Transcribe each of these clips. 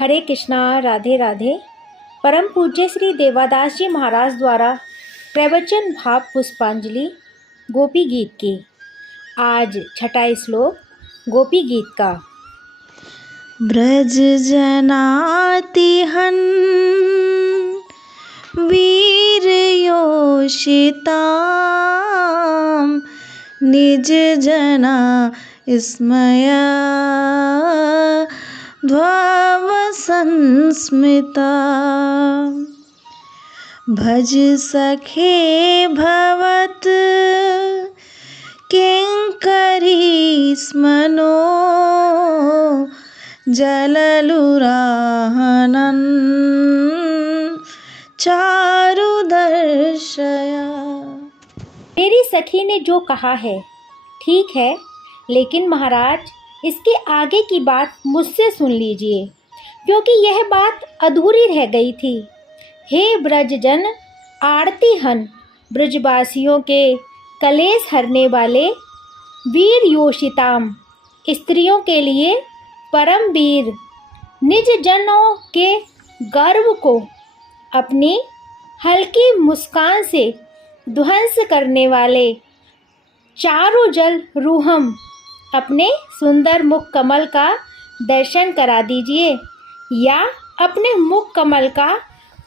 हरे कृष्णा, राधे राधे। परम पूज्य श्री देवादास जी महाराज द्वारा प्रवचन भाव पुष्पांजलि गोपी गीत की। आज छठा श्लोक गोपी गीत का। ब्रज जनातिहन वीर योषिताम निज जना स्मया ध्वाव संस्मिता भज सखे भवत किंकरी स्मनो जललुराहनन चारु दर्शया। मेरी सखी ने जो कहा है ठीक है, लेकिन महाराज इसके आगे की बात मुझसे सुन लीजिए, क्योंकि यह बात अधूरी रह गई थी। हे ब्रजजन, आरती हन ब्रजवासियों के कलेश हरने वाले वीर योषिताम स्त्रियों के लिए परम वीर निज जनों के गर्व को अपनी हल्की मुस्कान से ध्वंस करने वाले चारु जल रूहम अपने सुंदर मुख कमल का दर्शन करा दीजिए, या अपने मुख कमल का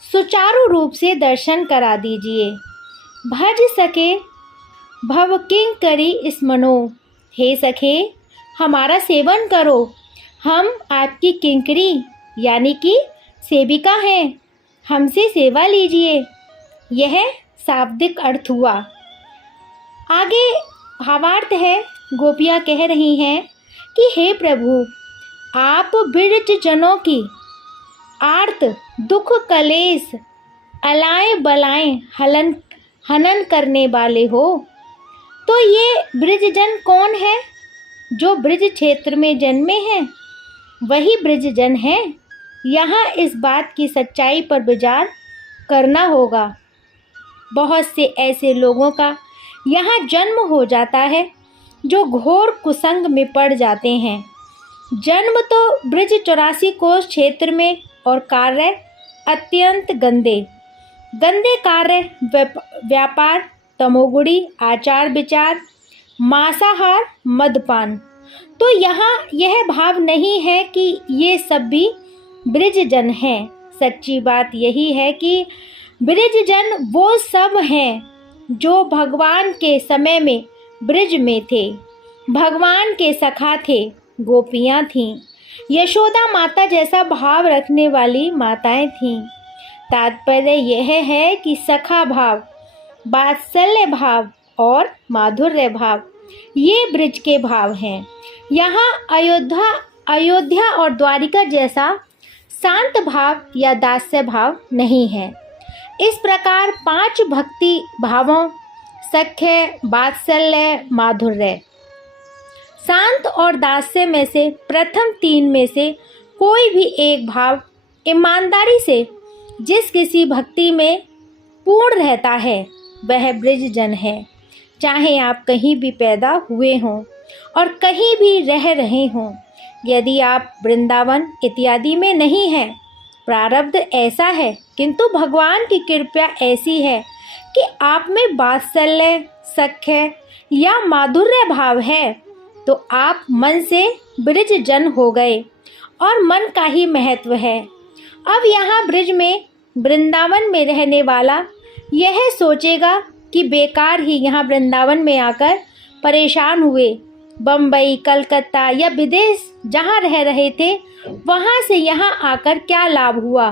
सुचारू रूप से दर्शन करा दीजिए। भज सके भव किंकरी स्मनो, हे सखे हमारा सेवन करो, हम आपकी किंकरी यानी कि सेविका हैं, हमसे सेवा लीजिए। यह शाब्दिक अर्थ हुआ। आगे भावार्थ है। गोपियाँ कह रही हैं कि हे प्रभु, आप ब्रज जनों की आर्त दुख कलेश अलाए बलाएं हनन करने वाले हो। तो ये ब्रजजन कौन है? जो ब्रज क्षेत्र में जन्मे हैं वही ब्रजजन हैं। यहाँ इस बात की सच्चाई पर विचार करना होगा। बहुत से ऐसे लोगों का यहाँ जन्म हो जाता है जो घोर कुसंग में पड़ जाते हैं। जन्म तो ब्रज 84 कोस क्षेत्र में और कार्य अत्यंत गंदे कार्य, व्यापार, तमोगुणी आचार विचार, मांसाहार, मदपान। तो यहाँ यह भाव नहीं है कि ये सब भी ब्रजजन हैं। सच्ची बात यही है कि ब्रजजन वो सब हैं जो भगवान के समय में ब्रज में थे, भगवान के सखा थे, गोपियाँ थीं, यशोदा माता जैसा भाव रखने वाली माताएं थीं। तात्पर्य यह है कि सखा भाव, वात्सल्य भाव और माधुर्य भाव ये ब्रज के भाव हैं। यहाँ अयोध्या और द्वारिका जैसा शांत भाव या दास्य भाव नहीं है। इस प्रकार 5 भक्ति भावों सख्य, वात्सल्य, माधुर्य, शांत और दास्य में से प्रथम 3 में से कोई भी एक भाव ईमानदारी से जिस किसी भक्ति में पूर्ण रहता है वह ब्रजजन है। चाहे आप कहीं भी पैदा हुए हों और कहीं भी रह रहे हों, यदि आप वृंदावन इत्यादि में नहीं हैं, प्रारब्ध ऐसा है, किंतु भगवान की कृपा ऐसी है कि आप में वात्सल्य, सख्य या माधुर्य भाव है, तो आप मन से ब्रजजन हो गए और मन का ही महत्व है। अब यहाँ ब्रज में, वृंदावन में रहने वाला यह सोचेगा कि बेकार ही यहाँ वृंदावन में आकर परेशान हुए, बम्बई, कलकत्ता या विदेश जहाँ रह रहे थे वहाँ से यहाँ आकर क्या लाभ हुआ।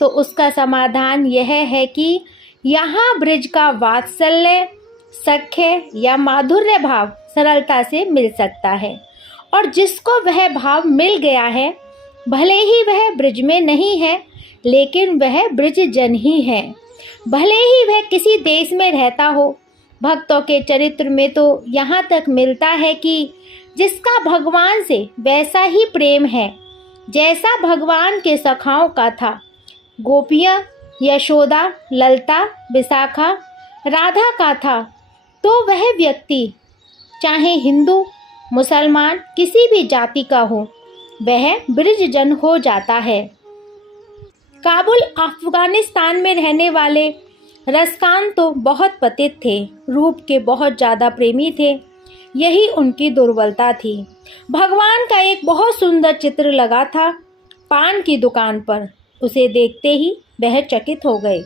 तो उसका समाधान यह है कि यहाँ ब्रज का वात्सल्य, सख्य या माधुर्य भाव सरलता से मिल सकता है, और जिसको वह भाव मिल गया है, भले ही वह ब्रज में नहीं है, लेकिन वह ब्रजजन ही है। भले ही वह किसी देश में रहता हो। भक्तों के चरित्र में तो यहाँ तक मिलता है कि जिसका भगवान से वैसा ही प्रेम है जैसा भगवान के सखाओं का था। गोपियाँ यशोदा, ललता, विशाखा, राधा का था, तो वह व्यक्ति चाहे हिंदू, मुसलमान, किसी भी जाति का हो, वह ब्रिजजन हो जाता है। काबुल अफगानिस्तान में रहने वाले रसकान तो बहुत पतित थे, रूप के बहुत ज़्यादा प्रेमी थे। यही उनकी दुर्बलता थी। भगवान का एक बहुत सुंदर चित्र लगा था पान की दुकान पर। उसे देखते ही वह चकित हो गए।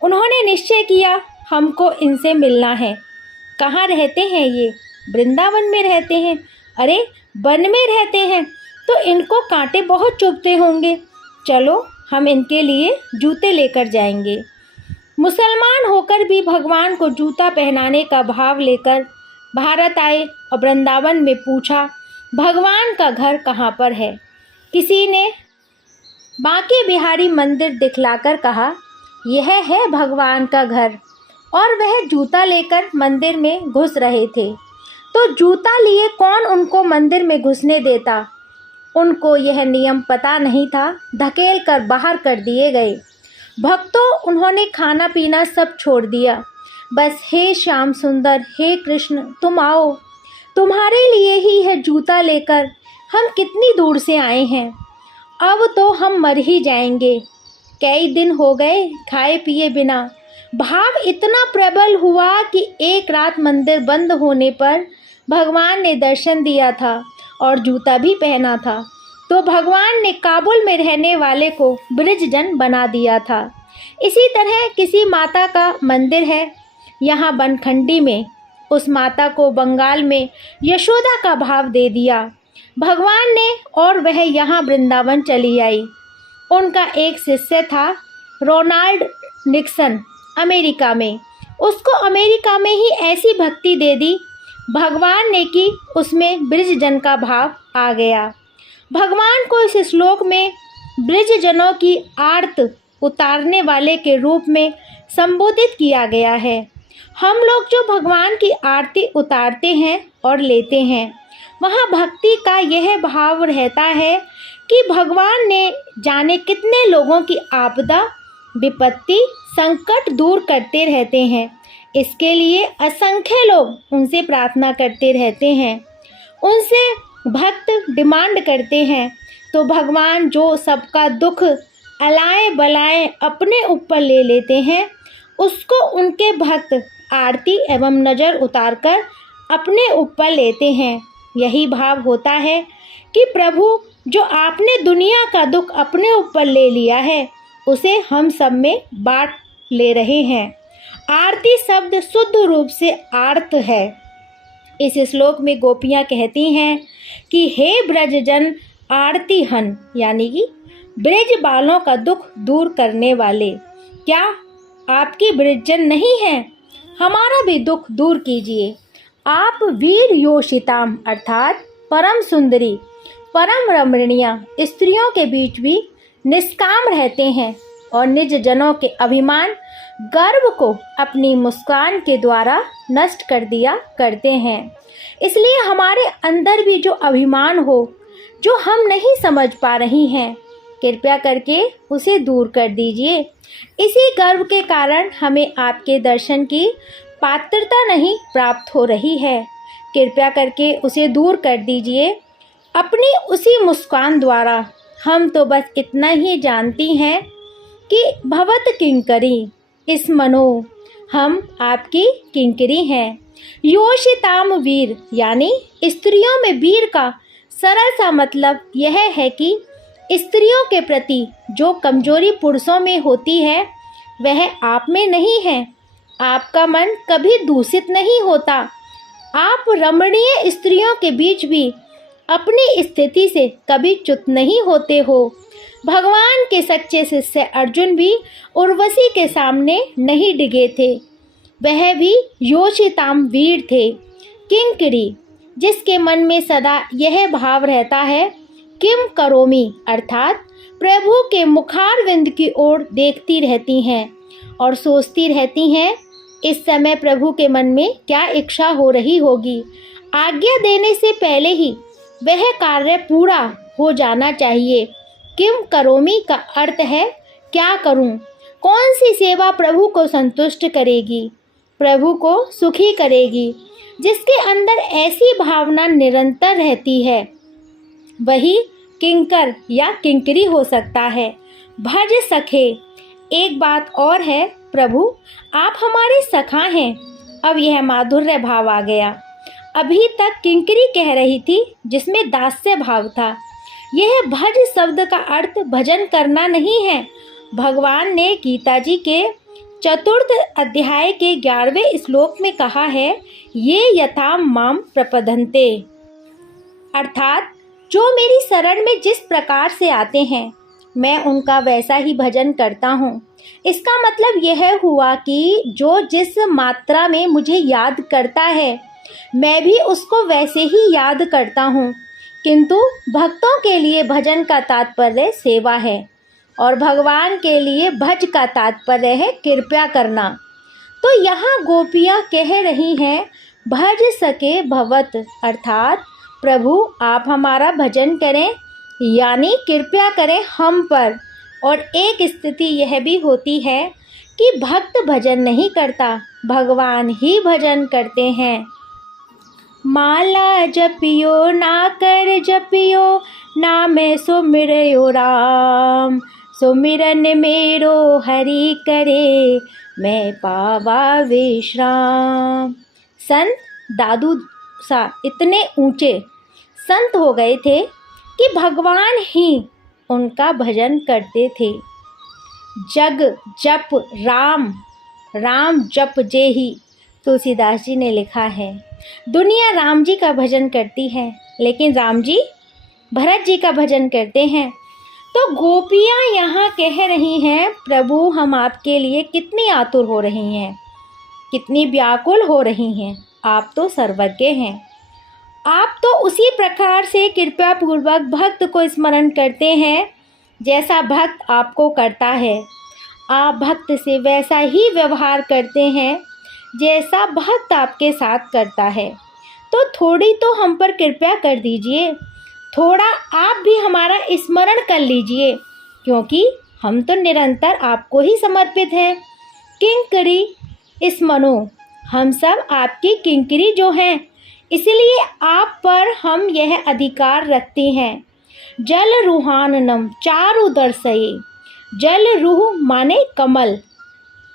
उन्होंने निश्चय किया, हमको इनसे मिलना है। कहाँ रहते हैं ये? वृंदावन में रहते हैं। अरे वन में रहते हैं तो इनको कांटे बहुत चुभते होंगे। चलो हम इनके लिए जूते लेकर जाएंगे। मुसलमान होकर भी भगवान को जूता पहनाने का भाव लेकर भारत आए और वृंदावन में पूछा, भगवान का घर कहाँ पर है? किसी ने बांके बिहारी मंदिर दिखलाकर कहा, यह है भगवान का घर। और वह जूता लेकर मंदिर में घुस रहे थे। तो जूता लिए कौन उनको मंदिर में घुसने देता? उनको यह नियम पता नहीं था, धकेल कर बाहर कर दिए गए। भक्तों, उन्होंने खाना पीना सब छोड़ दिया। बस हे श्याम सुंदर, हे कृष्ण, तुम आओ, तुम्हारे लिए ही है जूता लेकर हम कितनी दूर से आए हैं। अब तो हम मर ही जाएंगे। कई दिन हो गए खाए पिए बिना। भाव इतना प्रबल हुआ कि एक रात मंदिर बंद होने पर भगवान ने दर्शन दिया था और जूता भी पहना था। तो भगवान ने काबुल में रहने वाले को ब्रिजजन बना दिया था। इसी तरह किसी माता का मंदिर है यहाँ बनखंडी में। उस माता को बंगाल में यशोदा का भाव दे दिया भगवान ने और वह यहाँ वृंदावन चली आई। उनका एक शिष्य था रोनाल्ड निक्सन, अमेरिका में। उसको अमेरिका में ही ऐसी भक्ति दे दी भगवान ने कि उसमें ब्रिजजन का भाव आ गया। भगवान को इस श्लोक में ब्रिजजनों की आर्त उतारने वाले के रूप में संबोधित किया गया है। हम लोग जो भगवान की आरती उतारते हैं और लेते हैं, वहाँ भक्ति का यह भाव रहता है कि भगवान ने जाने कितने लोगों की आपदा, विपत्ति, संकट दूर करते रहते हैं। इसके लिए असंख्य लोग उनसे प्रार्थना करते रहते हैं, उनसे भक्त डिमांड करते हैं। तो भगवान जो सबका दुख अलाए बलाए अपने ऊपर ले लेते हैं, उसको उनके भक्त आरती एवं नज़र उतारकर अपने ऊपर लेते हैं। यही भाव होता है कि प्रभु, जो आपने दुनिया का दुख अपने ऊपर ले लिया है, उसे हम सब में बांट ले रहे हैं। आरती शब्द शुद्ध रूप से आर्त है। इस श्लोक में गोपियाँ कहती हैं कि हे ब्रजजन आरती हन, यानी कि ब्रज बालों का दुख दूर करने वाले, क्या आपकी ब्रजजन नहीं है? हमारा भी दुख दूर कीजिए। आप वीर योषिताम अर्थात परम सुंदरी, परम रमणीय स्त्रियों के बीच भी निष्काम रहते हैं और निज जनों के अभिमान गर्व को अपनी मुस्कान के द्वारा नष्ट कर दिया करते हैं। इसलिए हमारे अंदर भी जो अभिमान हो, जो हम नहीं समझ पा रही हैं, कृपया करके उसे दूर कर दीजिए। इसी गर्व के कारण हमें आपके दर्शन की पात्रता नहीं प्राप्त हो रही है। कृपया करके उसे दूर कर दीजिए अपनी उसी मुस्कान द्वारा। हम तो बस इतना ही जानती हैं कि भवत किंकरी इस मनो, हम आपकी किंकरी हैं। योषिताम वीर, यानी स्त्रियों में वीर का सरल सा मतलब यह है कि स्त्रियों के प्रति जो कमजोरी पुरुषों में होती है, वह आप में नहीं है। आपका मन कभी दूषित नहीं होता। आप रमणीय स्त्रियों के बीच भी अपनी स्थिति से कभी च्युत नहीं होते हो। भगवान के सच्चे शिष्य अर्जुन भी उर्वशी के सामने नहीं डिगे थे। वह भी योषिताम वीर थे। किंकरी, जिसके मन में सदा यह भाव रहता है किम करोमि, अर्थात प्रभु के मुखारविंद की ओर देखती रहती हैं और सोचती रहती हैं, इस समय प्रभु के मन में क्या इच्छा हो रही होगी। आज्ञा देने से पहले ही वह कार्य पूरा हो जाना चाहिए। किम करोमि का अर्थ है क्या करूं, कौन सी सेवा प्रभु को संतुष्ट करेगी, प्रभु को सुखी करेगी। जिसके अंदर ऐसी भावना निरंतर रहती है, वही किंकर या किंकरी हो सकता है। भज सखे, एक बात और है प्रभु, आप हमारे सखा हैं। अब यह माधुर्य भाव आ गया। अभी तक किंकरी कह रही थी जिसमें दास्य भाव था। यह भज शब्द का अर्थ भजन करना नहीं है। भगवान ने गीता जी के 4 अध्याय के 11वें श्लोक में कहा है, ये यथा माम प्रपद्यन्ते, अर्थात जो मेरी शरण में जिस प्रकार से आते हैं मैं उनका वैसा ही भजन करता हूँ। इसका मतलब यह हुआ कि जो जिस मात्रा में मुझे याद करता है मैं भी उसको वैसे ही याद करता हूँ। किंतु भक्तों के लिए भजन का तात्पर्य सेवा है और भगवान के लिए भज का तात्पर्य है कृपा करना। तो यहाँ गोपियाँ कह रही हैं भज सके भवत, अर्थात प्रभु आप हमारा भजन करें, यानी कृपया करें हम पर। और एक स्थिति यह भी होती है कि भक्त भजन नहीं करता, भगवान ही भजन करते हैं। माला जपियो ना कर जपियो, नाम सुमिरयो राम, सुमिरन मेरो हरि करे, मैं पावा विश्राम। संत दादू सा इतने ऊंचे संत हो गए थे कि भगवान ही उनका भजन करते थे। जग जप राम, राम जप जेहि, तुलसीदास जी ने लिखा है। दुनिया राम जी का भजन करती है लेकिन राम जी भरत जी का भजन करते हैं। तो गोपियाँ यहाँ कह रही हैं प्रभु हम आपके लिए कितनी आतुर हो रही हैं, कितनी व्याकुल हो रही हैं, आप तो सर्वज्ञ हैं। आप तो उसी प्रकार से कृपा पूर्वक भक्त को स्मरण करते हैं जैसा भक्त आपको करता है। आप भक्त से वैसा ही व्यवहार करते हैं जैसा भक्त आपके साथ करता है। तो थोड़ी तो हम पर कृपया कर दीजिए, थोड़ा आप भी हमारा स्मरण कर लीजिए, क्योंकि हम तो निरंतर आपको ही समर्पित हैं। किंकरी स्मनो, हम सब आपकी किंकरी जो हैं, इसलिए आप पर हम यह अधिकार रखते हैं। जल रूहाननम चारु दर्शये, जल रूह माने कमल,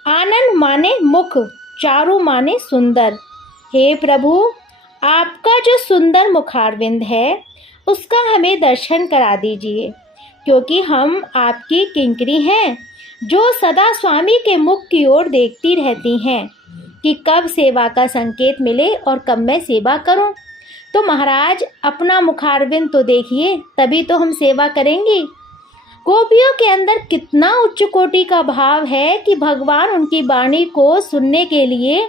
आनन माने मुख, चारु माने सुंदर। हे प्रभु आपका जो सुंदर मुखारविंद है उसका हमें दर्शन करा दीजिए, क्योंकि हम आपकी किंकरी हैं जो सदा स्वामी के मुख की ओर देखती रहती हैं कि कब सेवा का संकेत मिले और कब मैं सेवा करूं। तो महाराज अपना मुखारविंद तो देखिए, तभी तो हम सेवा करेंगे। गोपियों के अंदर कितना उच्च कोटि का भाव है कि भगवान उनकी वाणी को सुनने के लिए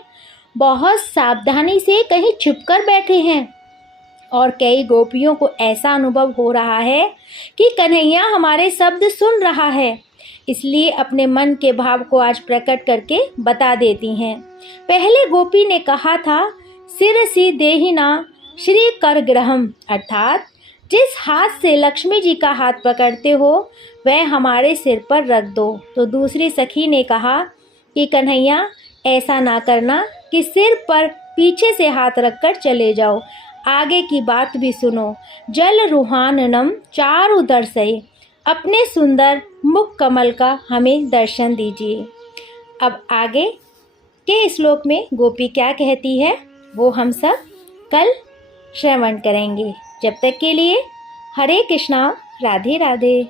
बहुत सावधानी से कहीं छिपकर बैठे हैं। और कई गोपियों को ऐसा अनुभव हो रहा है कि कन्हैया हमारे शब्द सुन रहा है, इसलिए अपने मन के भाव को आज प्रकट करके बता देती हैं। पहले गोपी ने कहा था सिरसी देहिना श्री कर ग्रहम, अर्थात जिस हाथ से लक्ष्मी जी का हाथ पकड़ते हो वह हमारे सिर पर रख दो। तो दूसरी सखी ने कहा कि कन्हैया ऐसा ना करना कि सिर पर पीछे से हाथ रखकर चले जाओ, आगे की बात भी सुनो। जल रूहाननम चारु दर्शये, अपने सुंदर मुख कमल का हमें दर्शन दीजिए। अब आगे के श्लोक में गोपी क्या कहती है वो हम सब कल श्रवण करेंगे। जब तक के लिए हरे कृष्णा, राधे राधे।